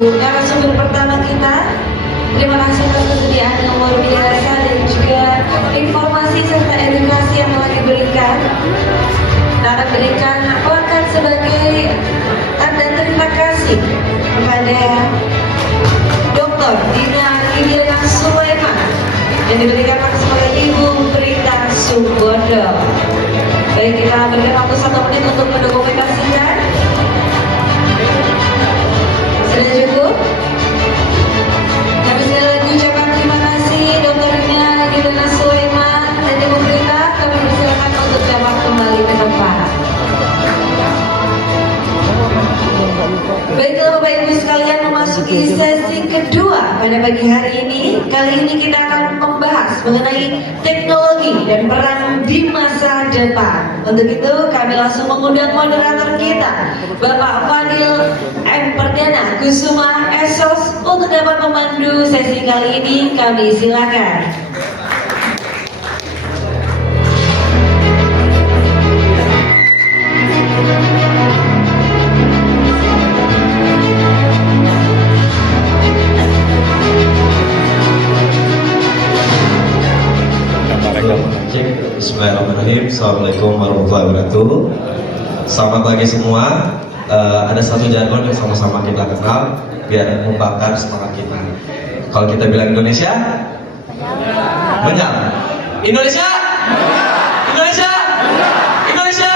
Narasumber pertama kita, terima kasih atas kesediaan yang luar biasa dan juga informasi serta edukasi yang telah diberikan. Akan berikan aplakan sebagai tanda terima kasih kepada Dr. Dina Ilyana Sulaiman yang diberikan langsung oleh Ibu Prita Subodo. Baik, kita berikan waktu 1 menit untuk mendokumentasikan. Sudah cukup? Kami sekali lagi ucapkan terima kasih Dr. Dina Ilyana Sulaiman dan Ibu Prita. Kami persilakan untuk dapat kembali ke tempat. Baiklah Bapak Ibu sekalian, memasuki sesi kedua pada pagi hari ini. Kali ini kita akan membahas mengenai teknologi dan peran di masa depan. Untuk itu kami langsung mengundang moderator kita, Bapak Fadil M. Perdana Kusuma Esos, untuk dapat memandu sesi kali ini. Kami silakan. Bismillahirrahmanirrahim. Assalamualaikum warahmatullahi wabarakatuh. Selamat pagi semua. Ada satu jargon yang sama-sama kita kenal biar membakar semangat kita. Kalau kita bilang Indonesia, menyala. Indonesia, Indonesia, Indonesia.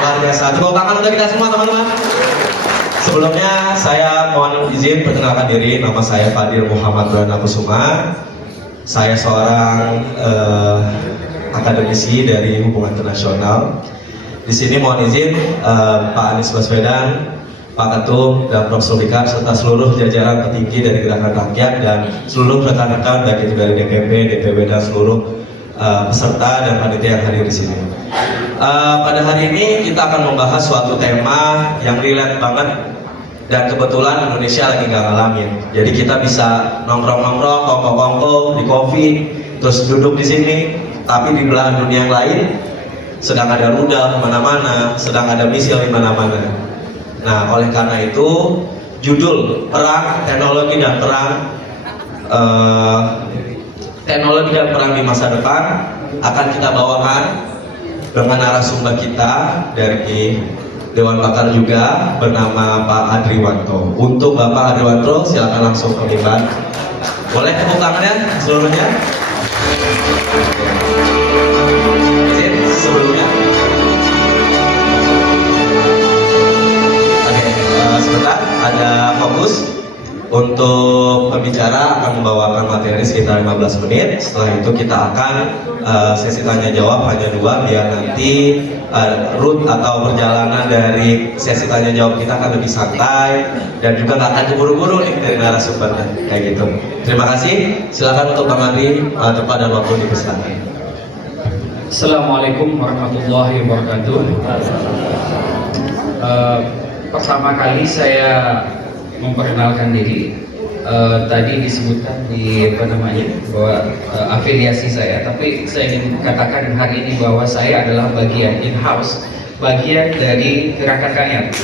Luar biasa. Tepuk tangan untuk kita semua teman-teman. Sebelumnya saya mohon izin perkenalkan diri. Nama saya Fadil Muhammad Perdana Kusuma. Saya seorang akademisi dari Hubungan Internasional. Di sini mohon izin Pak Anies Baswedan, Pak Ketum, dan Prof. Sulfikar serta seluruh jajaran petinggi dari Gerakan Rakyat dan seluruh rekan-rekan baik itu dari DPP, DPW dan seluruh peserta dan panitia yang hadir di sini. Pada hari ini kita akan membahas suatu tema yang relate banget. Dan kebetulan Indonesia lagi nggak ngalamin, jadi kita bisa nongkrong-nongkrong, kongko-kongko di kopi, terus duduk di sini. Tapi di belahan dunia yang lain sedang ada rudal kemana-mana, sedang ada misil di mana-mana. Nah, oleh karena itu judul perang teknologi dan perang di masa depan akan kita bawakan dengan narasumber kita dari Dewan Pakar juga bernama Pak Adriwanto. Untuk Bapak Adriwanto silakan langsung ke mimbar. Boleh tepuk tangannya seluruhnya. Izin sebelumnya. Oke, sebentar ada fokus. Untuk pembicara akan membawakan materi sekitar 15 menit. Setelah itu kita akan sesi tanya jawab hanya 2, biar nanti route atau perjalanan dari sesi tanya jawab kita akan lebih santai dan juga nggak akan keburu-buru nih dari narasumbernya kayak gitu. Terima kasih. Silakan untuk Bang Andri, tempat dan waktu dipersilakan. Assalamualaikum warahmatullahi wabarakatuh. Pertama kali saya memperkenalkan diri. Tadi disebutkan di bahwa afiliasi saya, tapi saya ingin katakan hari ini bahwa saya adalah bagian in-house, bagian dari Gerakan Rakyat.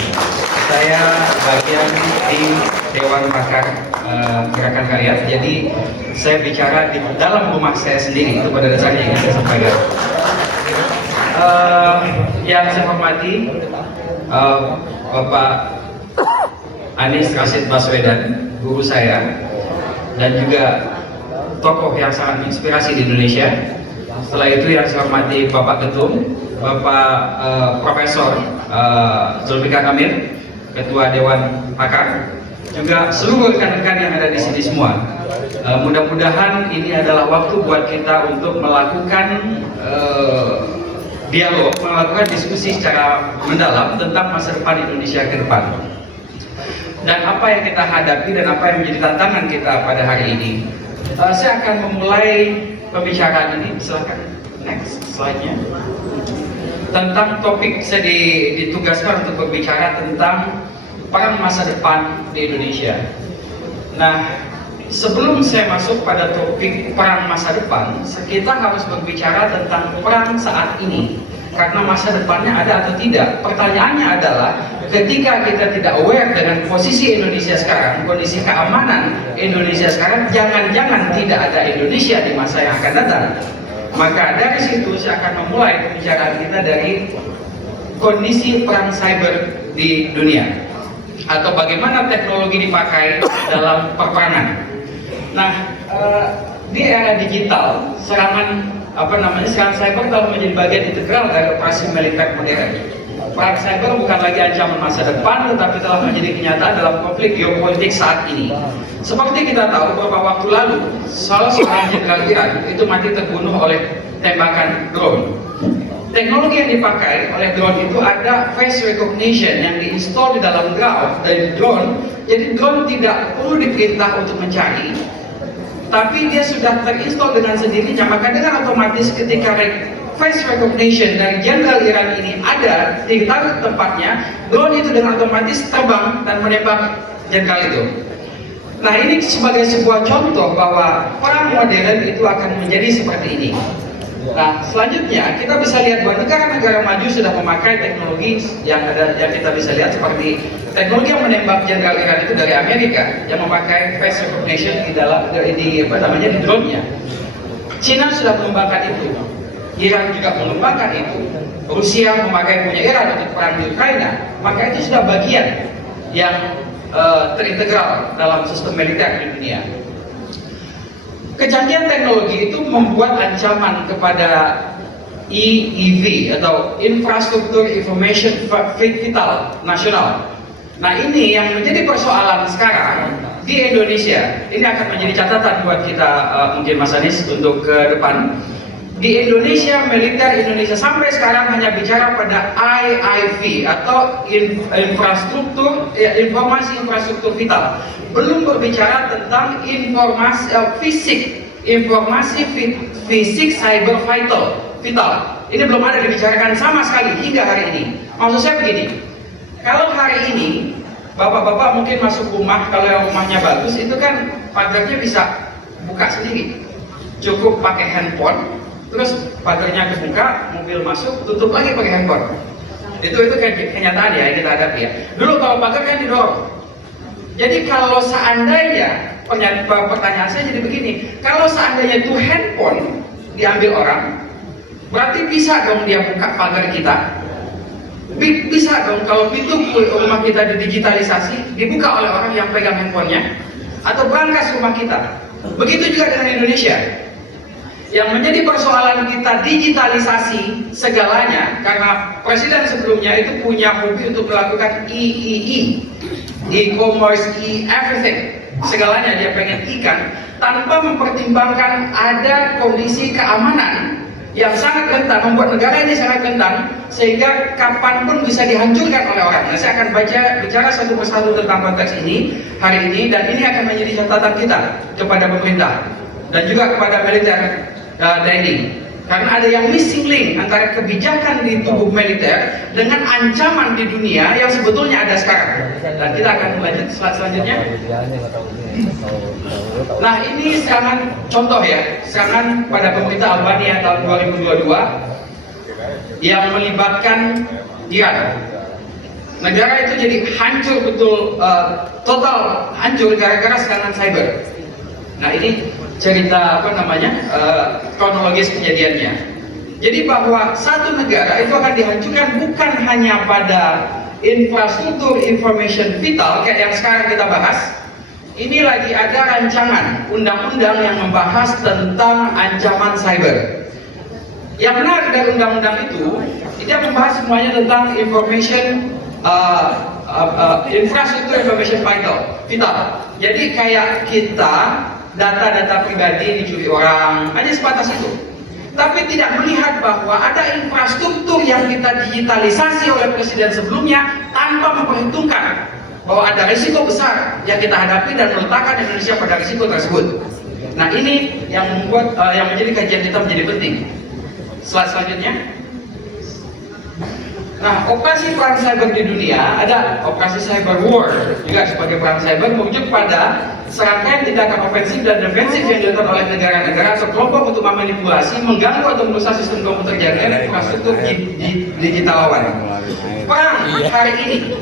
Saya bagian di Dewan Pakar Gerakan Rakyat. Jadi saya bicara di dalam rumah saya sendiri, itu pada dasarnya yang saya sampaikan. Yang saya hormati Bapak Anies Rashid Baswedan, guru saya, dan juga tokoh yang sangat inspirasi di Indonesia. Setelah itu yang saya hormati Bapak Ketum, Bapak Profesor Zulfikar Amir, Ketua Dewan Pakar, juga seluruh rekan-rekan yang ada di sini semua. Mudah-mudahan ini adalah waktu buat kita untuk melakukan dialog, melakukan diskusi secara mendalam tentang masa depan Indonesia ke depan. Dan apa yang kita hadapi dan apa yang menjadi tantangan kita pada hari ini. Saya akan memulai pembicaraan ini. Silakan next slide-nya. Tentang topik saya ditugaskan untuk berbicara tentang perang masa depan di Indonesia. Nah, sebelum saya masuk pada topik perang masa depan, kita harus berbicara tentang perang saat ini. Karena masa depannya ada atau tidak. Pertanyaannya adalah, ketika kita tidak aware dengan posisi Indonesia sekarang, kondisi keamanan Indonesia sekarang, jangan-jangan tidak ada Indonesia di masa yang akan datang. Maka dari situ saya akan memulai pembicaraan kita dari kondisi perang cyber di dunia, atau bagaimana teknologi dipakai dalam peperangan. Nah, di era digital, serangan cyber telah menjadi bagian integral dari operasi militer modern. Perang cyber bukan lagi ancaman masa depan, tetapi telah menjadi kenyataan dalam konflik geopolitik saat ini. Seperti kita tahu, beberapa waktu lalu, salah seorang jenderal Iran itu mati terbunuh oleh tembakan drone. Teknologi yang dipakai oleh drone itu ada face recognition yang diinstal di dalam drone. Jadi drone tidak perlu diperintah untuk mencari, tapi dia sudah terinstall dengan sendirinya. Maka dengan otomatis ketika face recognition dari jenderal Iran ini ada di tempatnya, drone itu dengan otomatis terbang dan menembak jenderal itu. Nah, ini sebagai sebuah contoh bahwa perang modern itu akan menjadi seperti ini. Nah, selanjutnya kita bisa lihat bahwa negara-negara maju sudah memakai teknologi yang kita bisa lihat seperti teknologi yang menembak jenderal Iran itu dari Amerika yang memakai face recognition di drone-nya. Cina sudah mengembangkan itu, Iran juga mengembangkan itu, Rusia memakai punya Iran untuk perang di Ukraina. Maka itu sudah bagian yang terintegral dalam sistem militer di dunia. Kecanggihan teknologi itu membuat ancaman kepada IIV atau Infrastruktur Information Vital Nasional. Nah, ini yang menjadi persoalan sekarang di Indonesia. Ini akan menjadi catatan buat kita mungkin Mas Anies untuk ke depan. Di Indonesia, militer Indonesia sampai sekarang hanya bicara pada IIV atau informasi infrastruktur vital. Belum berbicara tentang informasi fisik cyber vital. Ini belum ada dibicarakan sama sekali hingga hari ini. Maksud saya begini, kalau hari ini bapak-bapak mungkin masuk rumah, kalau rumahnya bagus itu kan pagarnya bisa buka sendiri, cukup pakai handphone. Terus pagarnya kebuka, mobil masuk, tutup lagi pakai handphone. Itu kenyataan ya yang kita hadapi ya. Dulu kalau pagar kan didorong. Jadi kalau seandainya, pertanyaan saya jadi begini, kalau seandainya itu handphone diambil orang, berarti bisa dong dia buka pagar kita? Bisa dong kalau pintu rumah kita didigitalisasi, dibuka oleh orang yang pegang handphonenya, atau berangkas rumah kita. Begitu juga dengan Indonesia. Yang menjadi persoalan kita digitalisasi segalanya karena presiden sebelumnya itu punya hobi untuk melakukan EEE, e-commerce, everything, segalanya dia pengen ikan tanpa mempertimbangkan ada kondisi keamanan yang sangat rentan, membuat negara ini sangat rentan sehingga kapanpun bisa dihancurkan oleh orang. Nah, saya akan bicara satu persatu tentang konteks ini hari ini, dan ini akan menjadi catatan kita kepada pemerintah dan juga kepada militer TNI, karena ada yang missing link antara kebijakan di tubuh militer dengan ancaman di dunia yang sebetulnya ada sekarang. Dan kita akan lanjut slide selanjutnya. Nah, ini serangan contoh ya, serangan pada pemerintah Albania tahun 2022 yang melibatkan Iran. Negara itu jadi hancur betul, total hancur gara-gara serangan cyber. Nah, ini cerita kronologis kejadiannya. Jadi bahwa satu negara itu akan dihancurkan bukan hanya pada infrastruktur information vital kayak yang sekarang kita bahas. Ini lagi ada rancangan undang-undang yang membahas tentang ancaman cyber. Yang menarik dari undang-undang itu, dia membahas semuanya tentang infrastruktur information vital. Jadi kayak kita data-data pribadi dicuri orang, hanya sebatas itu. Tapi tidak melihat bahwa ada infrastruktur yang kita digitalisasi oleh presiden sebelumnya tanpa memperhitungkan bahwa ada risiko besar yang kita hadapi dan meletakkan Indonesia pada risiko tersebut. Nah, ini yang membuat yang menjadi kajian kita menjadi penting. Slide selanjutnya. Nah, operasi perang cyber di dunia, ada operasi cyber war juga sebagai perang cyber, merujuk pada serangkaian tindakan ofensif dan defensif yang dilakukan oleh negara-negara atau kelompok untuk memanipulasi, mengganggu atau merusak sistem komputer jaringan dan infrastruktur digital lawan. Perang hari ini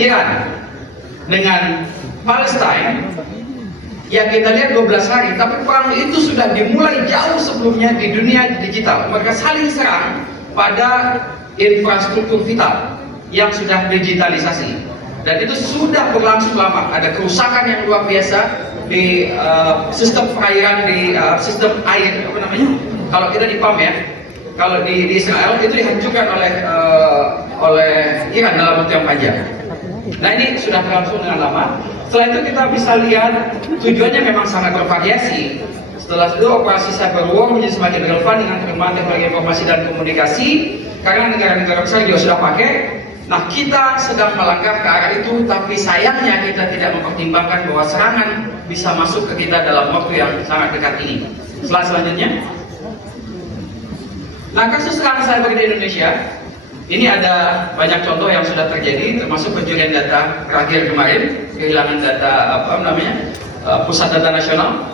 Iran dengan Palestina yang kita lihat 12 hari, tapi perang itu sudah dimulai jauh sebelumnya di dunia digital. Mereka saling serang pada infrastruktur vital yang sudah digitalisasi, dan itu sudah berlangsung lama. Ada kerusakan yang luar biasa di sistem perairan, di sistem air, apa namanya? Kalau kita di PAM ya, kalau di Israel itu dihancurkan oleh Iran dalam waktu yang panjang. Nah, ini sudah berlangsung dengan lama. Setelah itu kita bisa lihat tujuannya memang sangat bervariasi. Setelah itu operasi cyber war menjadi semakin relevan dengan perkembangan teknologi informasi dan komunikasi, karena negara-negara besar juga sudah pakai. Nah, kita sedang melangkah ke arah itu, tapi sayangnya kita tidak mempertimbangkan bahwa serangan bisa masuk ke kita dalam waktu yang sangat dekat ini. Selanjutnya, nah, kasus serangan cyber di Indonesia ini ada banyak contoh yang sudah terjadi, termasuk pencurian data terakhir kemarin, kehilangan data pusat data nasional.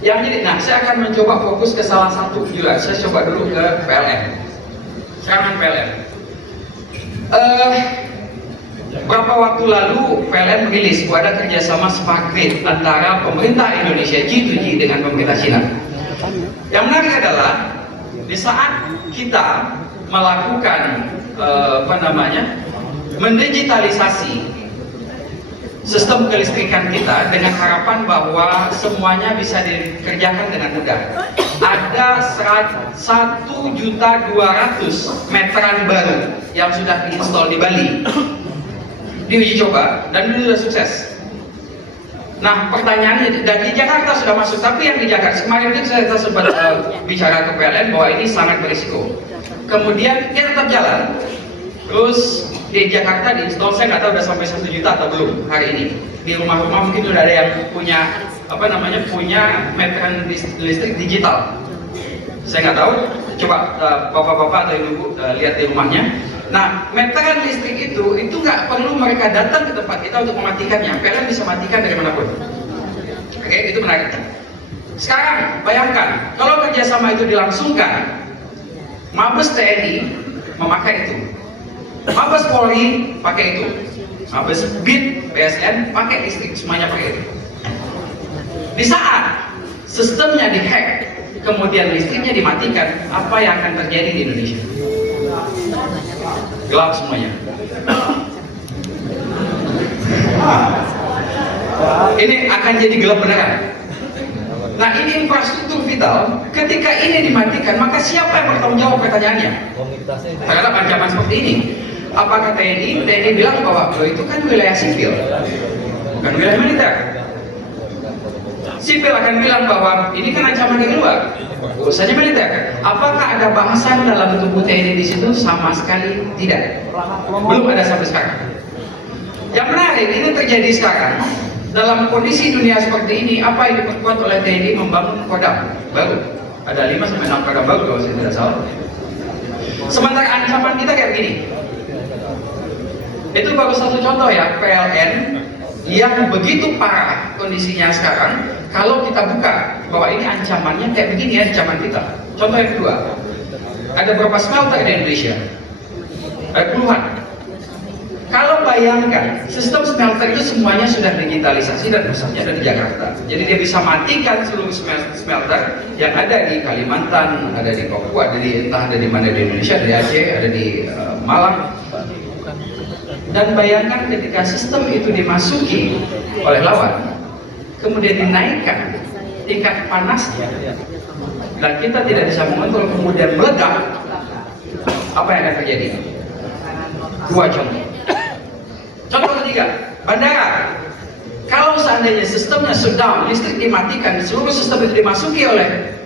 Nah, saya akan mencoba fokus ke salah satu juga. Saya coba dulu ke PLN, serangan PLN. Beberapa waktu lalu PLN merilis bahwa ada kerjasama smart grid antara pemerintah Indonesia G2G dengan pemerintah Cina. Yang menarik adalah di saat kita melakukan mendigitalisasi sistem kelistrikan kita dengan harapan bahwa semuanya bisa dikerjakan dengan mudah. Ada 1.200.000 meteran baru yang sudah diinstal di Bali, diuji coba, dan itu sudah sukses. Nah, pertanyaannya, dan di Jakarta sudah masuk, tapi yang di Jakarta kemarin itu saya sempat bicara ke PLN bahwa ini sangat berisiko. Kemudian dia tetap jalan, terus di Jakarta diinstal, saya nggak tahu udah sampai 1 juta atau belum hari ini. Di rumah-rumah mungkin udah ada yang punya punya meteran listrik digital. Saya nggak tahu, coba bapak-bapak atau ibu lihat di rumahnya. Nah, meteran listrik itu nggak perlu mereka datang ke tempat kita untuk mematikannya. PLN bisa matikan dari manapun. Oke, itu menarik. Sekarang bayangkan kalau kerjasama itu dilangsungkan, Mabes TNI memakai itu, Mabes Polri pakai itu, Mabes BIN, BSN pakai listrik, semuanya pakai itu. Di saat sistemnya dihack, kemudian listriknya dimatikan, apa yang akan terjadi di Indonesia? Gelap semuanya. Ini akan jadi gelap beneran. Nah, ini infrastruktur vital. Ketika ini dimatikan, maka siapa yang bertanggung jawab? Pertanyaannya terhadap ancaman seperti ini. Apakah TNI? TNI bilang bahwa itu kan wilayah sipil, bukan wilayah militer. Sipil akan bilang bahwa ini kan ancaman dari luar, urusannya militer. Apakah ada bahasan dalam tubuh TNI di situ? Sama sekali tidak. Belum ada sampai sekarang. Yang menarik, ini terjadi sekarang dalam kondisi dunia seperti ini. Apa yang diperkuat oleh TNI? Membangun kodam baru. Ada 5-6 kodam baru kalau saya tidak salah. Sementara ancaman kita kayak begini. Itu baru satu contoh ya, PLN yang begitu parah kondisinya sekarang. Kalau kita buka bahwa ini ancamannya kayak begini ya, ancaman kita. Contoh yang kedua, ada berapa smelter di Indonesia? Ada puluhan. Kalau bayangkan, sistem smelter itu semuanya sudah digitalisasi dan pusatnya ada di Jakarta. Jadi dia bisa matikan seluruh smelter yang ada di Kalimantan, ada di Papua, entah ada di mana di Indonesia, ada di Aceh, ada di Malang. Dan bayangkan ketika sistem itu dimasuki oleh lawan, kemudian dinaikkan tingkat panasnya, dan kita tidak bisa mengontrol, kemudian meledak, apa yang akan terjadi? Dua contoh. Contoh ketiga, bandara. Kalau seandainya sistemnya shutdown, listrik dimatikan, seluruh sistem itu dimasuki oleh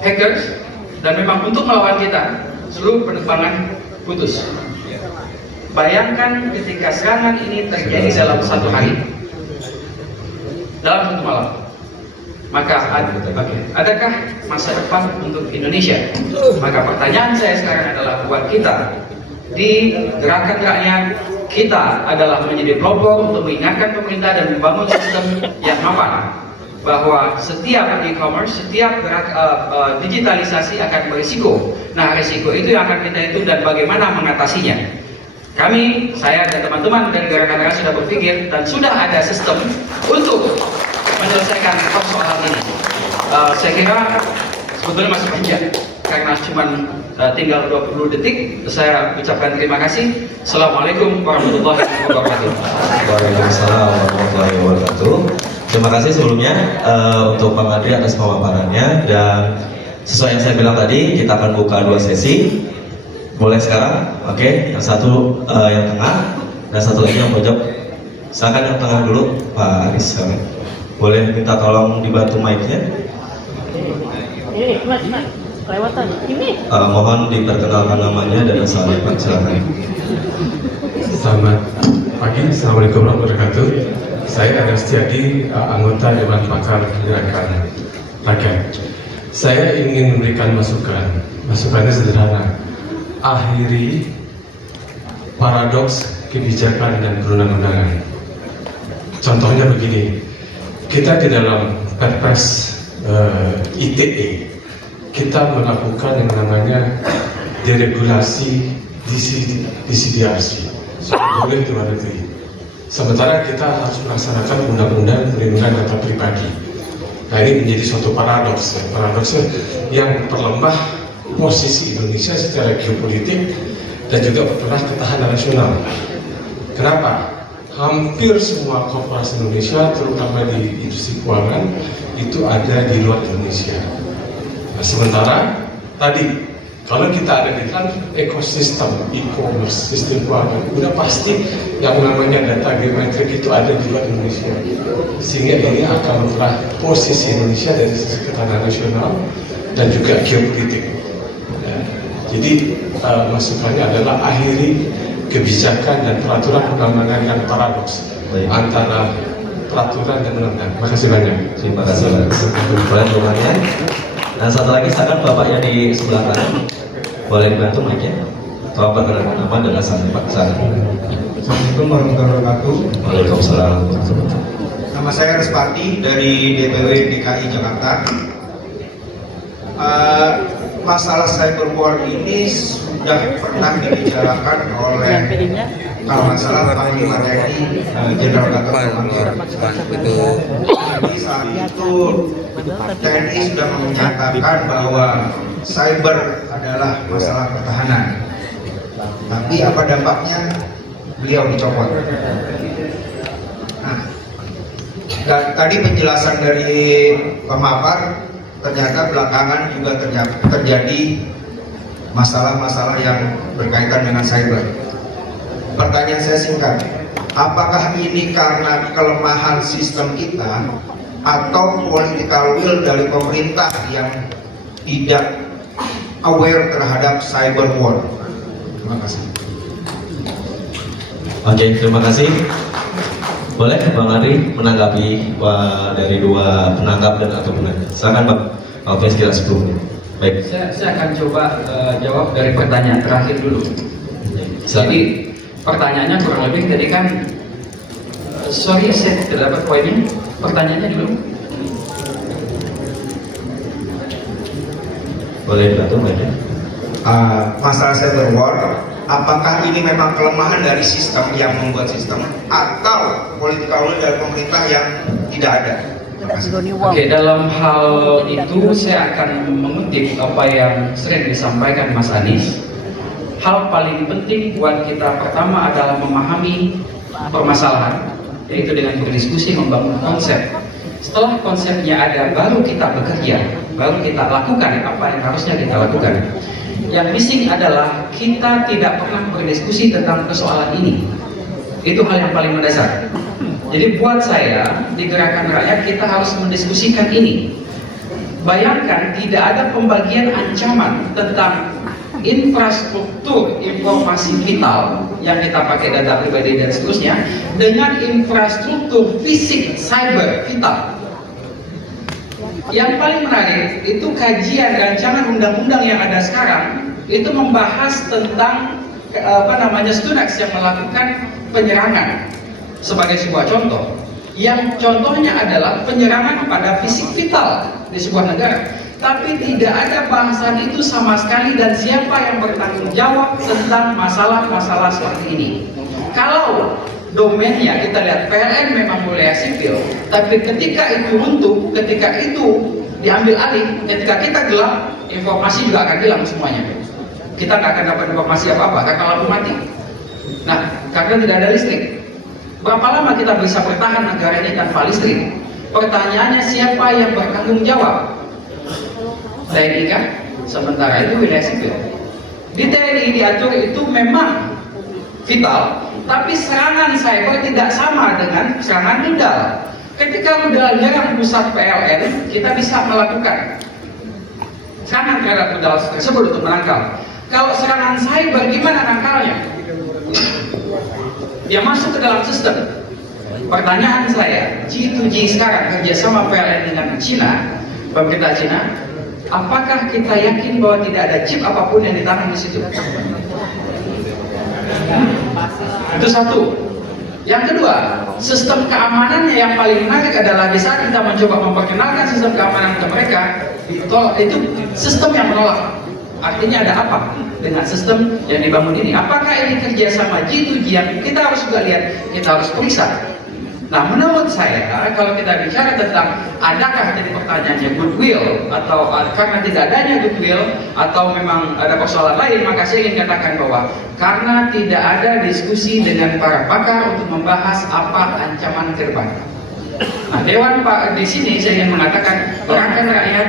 hackers, dan memang untuk melawan kita, seluruh penerbangan putus. Bayangkan ketika serangan ini terjadi dalam satu hari, dalam satu malam, maka adakah masa depan untuk Indonesia? Maka pertanyaan saya sekarang adalah buat kita di Gerakan Rakyat, kita adalah menjadi pelopor untuk mengingatkan pemerintah dan membangun sistem yang mapan, bahwa setiap e-commerce, setiap digitalisasi akan berisiko. Nah, risiko itu yang akan kita hitung dan bagaimana mengatasinya. saya dan teman-teman dari Gerakan Rakyat sudah berpikir dan sudah ada sistem untuk menyelesaikan persoalan ini. Saya kira sebetulnya masih panjang karena cuma tinggal 20 detik. Saya ucapkan terima kasih. Assalamualaikum warahmatullahi wabarakatuh. Waalaikumsalam warahmatullahi wabarakatuh. Terima kasih sebelumnya untuk Bang Adri atas pemaparannya, dan sesuai yang saya bilang tadi, kita akan buka 2 sesi. Mulai sekarang, oke? Yang satu yang tengah, dan satu lagi yang pojok. Silakan yang tengah dulu, Pak Aris. Boleh minta tolong dibantu mic-nya? Mas, kelewatan. Ini. Mohon diperkenalkan namanya dan asalnya, Pak. Silakan. Selamat pagi, Assalamualaikum warahmatullahi wabarakatuh. Saya Adam Setiadi, anggota Dewan Pakar Gerakan Rakyat. Saya ingin memberikan masukan. Masukannya sederhana. Akhiri paradoks kebijakan dan perundang-undangan. Contohnya begini, kita di dalam Perpres ITE kita melakukan yang namanya deregulasi DCDRC, boleh di luar negeri. Sementara kita harus melaksanakan undang-undang perlindungan data pribadi. Nah, ini menjadi suatu paradoks, paradoksnya yang perlemah posisi Indonesia secara geopolitik dan juga memperoleh ketahanan nasional. Kenapa? Hampir semua korporasi Indonesia, terutama di industri keuangan, itu ada di luar Indonesia. Nah, sementara tadi, kalau kita ada di dalam ekosistem e-commerce, sistem keuangan, udah pasti yang namanya data biometrik itu ada di luar Indonesia. Sehingga ini akan memperoleh posisi Indonesia dari sisi ketahanan nasional dan juga geopolitik. Jadi masukannya adalah akhiri kebijakan dan peraturan perundang-undangan yang paradoks antara peraturan dan undang-undang. Terima kasih banyak. Terima kasih. Boleh rumahnya. Dan satu lagi, silakan Bapak yang di sebelah kanan. Boleh dibantu mic-nya. Tolong perkenalkan nama dan asalnya, Pak. Assalamualaikum warahmatullahi wabarakatuh. Waalaikumsalam. Nama saya Respati dari DPW DKI Jakarta. Masalah cyber war ini sudah pernah dibicarakan oleh kalau nggak salah Panglima TNI Jenderal Gatot Nurmantio. Jadi saat itu TNI sudah menyatakan bahwa cyber adalah masalah pertahanan. Tapi apa dampaknya? Beliau dicopot. Nah, dan tadi penjelasan dari pemapar, ternyata belakangan juga terjadi masalah-masalah yang berkaitan dengan cyber. Pertanyaan saya singkat, apakah ini karena kelemahan sistem kita atau political will dari pemerintah yang tidak aware terhadap cyber war? Terima kasih. Oke, terima kasih. Boleh Bang Ari menanggapi dari dua penanggap dan atau penanya. Silakan Bang. Oke, sekitar 10 menit. Baik. Saya akan coba jawab dari pertanyaan terakhir dulu. Jadi pertanyaannya kurang lebih tadi kan, sorry saya tidak dapat poinnya. Pertanyaannya dulu. Boleh dibantu Mbak? Masalah cyber war, apakah ini memang kelemahan dari sistem yang membuat sistem atau political will dari pemerintah yang tidak ada? Oke, dalam hal itu saya akan mengutip apa yang sering disampaikan Mas Anies. Hal paling penting buat kita pertama adalah memahami permasalahan, yaitu dengan berdiskusi membangun konsep. Setelah konsepnya ada, baru kita bekerja, baru kita lakukan apa yang harusnya kita lakukan. Yang missing adalah kita tidak pernah berdiskusi tentang persoalan ini. Itu hal yang paling mendasar. Jadi buat saya di Gerakan Rakyat kita harus mendiskusikan ini. Bayangkan tidak ada pembagian ancaman tentang infrastruktur informasi vital yang kita pakai data pribadi dan seterusnya dengan infrastruktur fisik cyber vital. Yang paling menarik itu kajian rancangan undang-undang yang ada sekarang itu membahas tentang STUNAX yang melakukan penyerangan sebagai sebuah contoh. Yang contohnya adalah penyerangan pada fisik vital di sebuah negara. tapi tidak ada bahasan itu sama sekali dan siapa yang bertanggung jawab tentang masalah-masalah seperti ini. Kalau domainnya kita lihat PLN memang wilayah sipil, tapi ketika itu runtuh, ketika itu diambil alih, ketika kita gelap, informasi juga akan hilang semuanya. Kita nggak akan dapat informasi apa-apa karena lampu mati. Nah, karena tidak ada listrik. Berapa lama kita bisa bertahan negara ini tanpa listrik? Pertanyaannya, siapa yang bertanggung jawab? TNI kan? Sementara itu wilayah sipil. Di TNI diatur itu memang vital, tapi serangan cyber tidak sama dengan serangan rudal. Ketika rudal menyerang pusat PLN, kita bisa melakukan serangan terhadap rudal tersebut untuk menangkal. Kalau serangan cyber, gimana nangkalnya? Dia masuk ke dalam sistem. Pertanyaan saya, G2G sekarang kerjasama PLN dengan Cina, pemerintah Cina, apakah kita yakin bahwa tidak ada chip apapun yang ditanam di situ? Itu satu. Yang kedua, sistem keamanannya yang paling menarik adalah di saat kita mencoba memperkenalkan sistem keamanan ke mereka, itu sistem yang menolak. Artinya ada apa dengan sistem yang dibangun ini? Apakah ini kerjasama G2G yang kita harus juga lihat, kita harus periksa. Nah, menurut saya, kalau kita bicara tentang adakah jadi pertanyaannya goodwill atau karena tidak adanya goodwill atau memang ada persoalan lain, maka saya ingin katakan bahwa karena tidak ada diskusi dengan para pakar untuk membahas apa ancaman ke depan. Nah, Dewan Pak di sini saya ingin mengatakan Gerakan Rakyat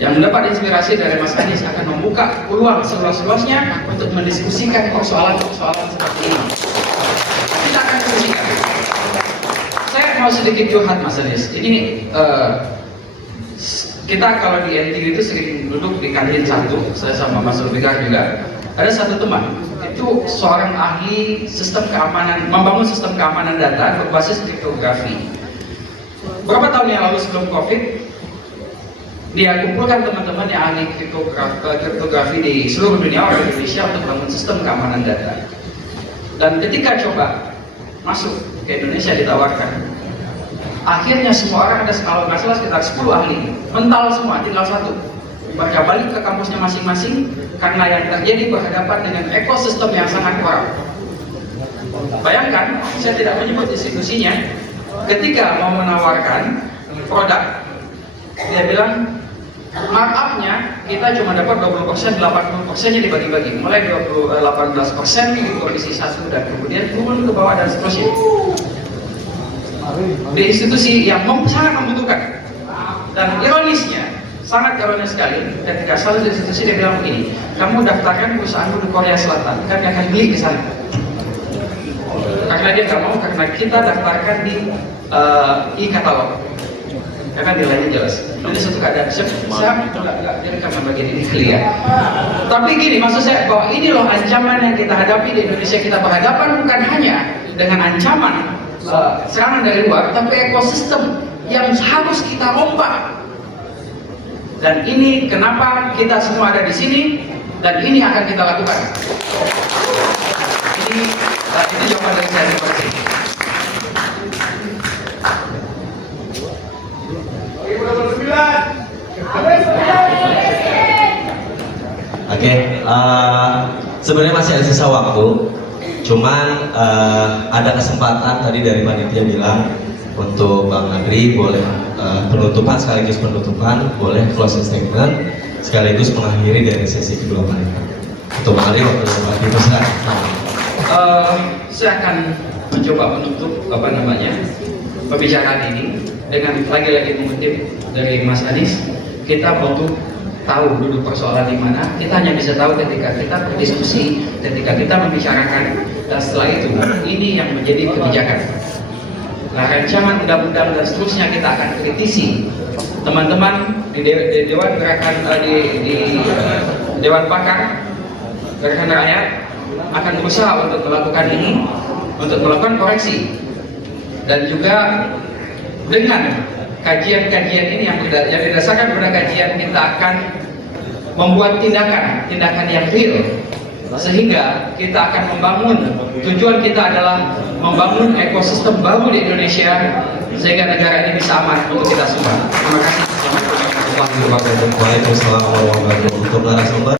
yang mendapat inspirasi dari Mas Anies akan membuka peluang seluas-luasnya untuk mendiskusikan persoalan-persoalan seperti ini. Kita akan diskusikan. Saya mau sedikit curhat Mas Anies. Ini kita kalau di NTU itu sering duduk di kantin satu, saya sama Mas Ulfikar juga. Ada satu teman, itu seorang ahli sistem keamanan, membangun sistem keamanan data berbasis kriptografi. Berapa tahun yang lalu sebelum COVID, dia kumpulkan teman-teman yang ahli kriptografi di seluruh dunia, orang Indonesia, untuk membangun sistem keamanan data. Dan ketika coba masuk ke Indonesia ditawarkan, akhirnya semua orang, ada kalau nggak salah sekitar 10 ahli, mental semua, tinggal satu. Mereka balik ke kampusnya masing-masing karena yang terjadi berhadapan dengan ekosistem yang sangat kuat. Bayangkan, saya tidak menyebut institusinya, ketika mau menawarkan produk, dia bilang markup-nya kita cuma dapat 20%, 80%-nya dibagi-bagi, mulai 18% di komisi 1 dan kemudian turun ke bawah dan seterusnya. Di institusi yang sangat membutuhkan. Dan ironisnya, sangat ironis sekali, ketika salah satu institusi dia bilang begini, kamu daftarkan perusahaanmu di Korea Selatan, kami akan beli ke sana. Karena dia nggak mau, karena kita daftarkan di e-katalog, karena nilainya jelas. Ini suatu keadaan, saya nggak direkam bagian ini kali ya. Tapi gini, maksud saya bahwa ini loh ancaman yang kita hadapi di Indonesia. Kita berhadapan bukan hanya dengan ancaman serangan dari luar, tapi ekosistem yang harus kita rombak. Dan ini kenapa kita semua ada di sini, dan ini akan kita lakukan. Ini jawaban dari saya. Terima kasih. Oke, sebenarnya masih ada sisa waktu, cuman ada kesempatan tadi dari panitia bilang untuk Bang Andri boleh penutupan sekaligus penutupan, boleh closing statement sekaligus mengakhiri dari sesi kedua panitia. Untuk Bang Andri waktu itu saya akan mencoba menutup pembicaraan ini dengan lagi-lagi mengutip dari Mas Anies. Kita butuh tahu duduk persoalan di mana. Kita hanya bisa tahu ketika kita berdiskusi, ketika kita membicarakan, dan setelah itu ini yang menjadi kebijakan. Nah, rancangan undang-undang dan seterusnya kita akan kritisi. Teman-teman di Dewan Gerakan di Dewan Pakar Gerakan Rakyat akan berusaha untuk melakukan ini, untuk melakukan koreksi, dan juga dengan kajian-kajian ini yang didasarkan pada kajian, kita akan membuat tindakan yang real, sehingga kita akan membangun, tujuan kita adalah membangun ekosistem baru di Indonesia sehingga negara ini bisa aman untuk kita semua. Terima kasih. warahmatullahi wabarakatuh. Waalaikumsalam warahmatullahi wabarakatuh. Untuk narasumber